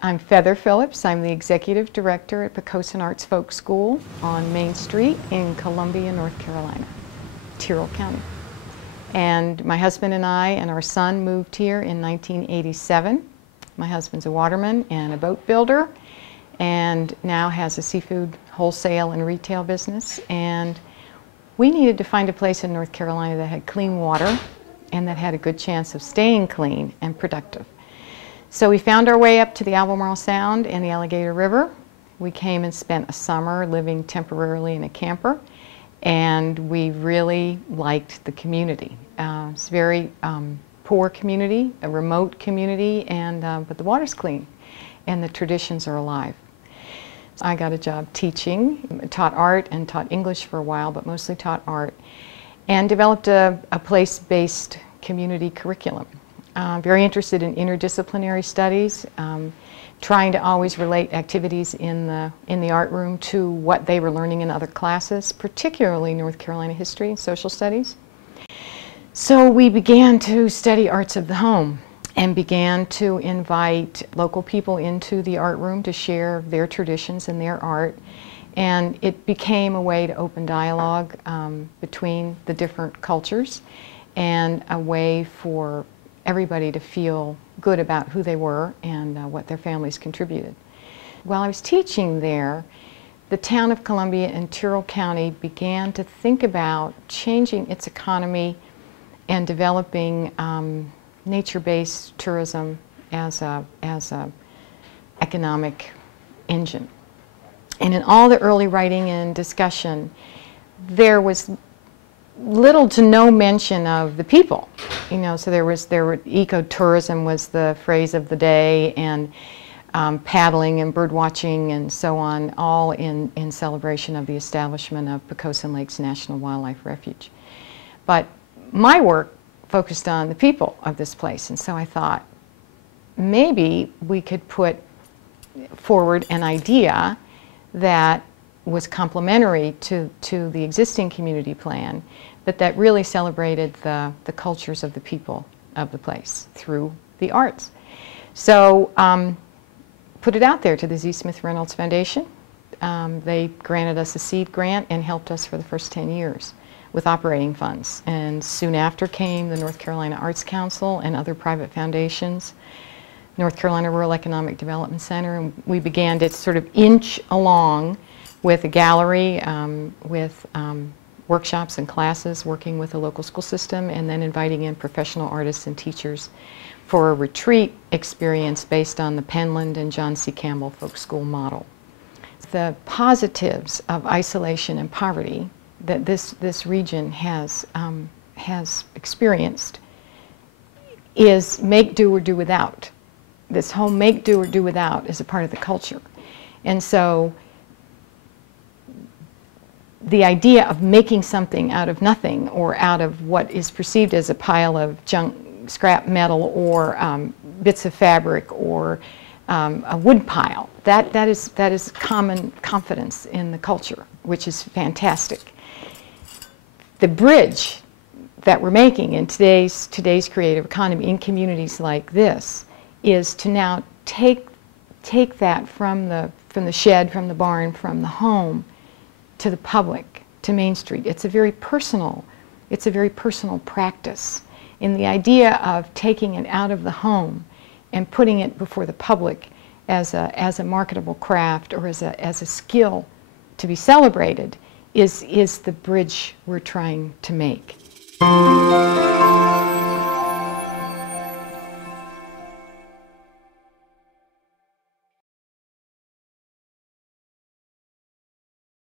I'm Feather Phillips. I'm the Executive Director at Pocosin Arts Folk School on Main Street in Columbia, North Carolina, Tyrrell County. And my husband and I and our son moved here in 1987. My husband's a waterman and a boat builder and now has a seafood wholesale and retail business. And we needed to find a place in North Carolina that had clean water and that had a good chance of staying clean and productive. So we found our way up to the Albemarle Sound and the Alligator River. We came and spent a summer living temporarily in a camper, and we really liked the community. It's a very poor community, a remote community, and but the water's clean and the traditions are alive. I got a job teaching, taught art and taught English for a while, but mostly taught art, and developed a place-based community curriculum. Very interested in interdisciplinary studies, trying to always relate activities in the art room to what they were learning in other classes, particularly North Carolina history and social studies. So we began to study arts of the home and began to invite local people into the art room to share their traditions and their art. And it became a way to open dialogue between the different cultures and a way for everybody to feel good about who they were and what their families contributed. While I was teaching there, the town of Columbia and Tyrrell County began to think about changing its economy and developing nature-based tourism as a economic engine. And in all the early writing and discussion, there was little to no mention of the people. You know, so there were ecotourism was the phrase of the day, and paddling and bird watching and so on, all in celebration of the establishment of Pocosin Lakes National Wildlife Refuge. But my work focused on the people of this place, and so I thought maybe we could put forward an idea that was complementary to the existing community plan, but that really celebrated the cultures of the people of the place through the arts. So put it out there to the Z. Smith Reynolds Foundation. They granted us a seed grant and helped us for the first 10 years with operating funds. And soon after came the North Carolina Arts Council and other private foundations, North Carolina Rural Economic Development Center, and we began to sort of inch along with a gallery, with workshops and classes, working with the local school system, and then inviting in professional artists and teachers for a retreat experience based on the Penland and John C. Campbell Folk School model. The positives of isolation and poverty that this region has experienced is make do or do without. This whole make do or do without is a part of the culture. And so the idea of making something out of nothing or out of what is perceived as a pile of junk, scrap metal, or bits of fabric, or a wood pile, that is common confidence in the culture, which is fantastic. The bridge that we're making in today's creative economy in communities like this is to now take that from the shed, from the barn, from the home, to the public, to Main Street. It's a very personal practice. And the idea of taking it out of the home and putting it before the public as a marketable craft or as a skill to be celebrated is the bridge we're trying to make.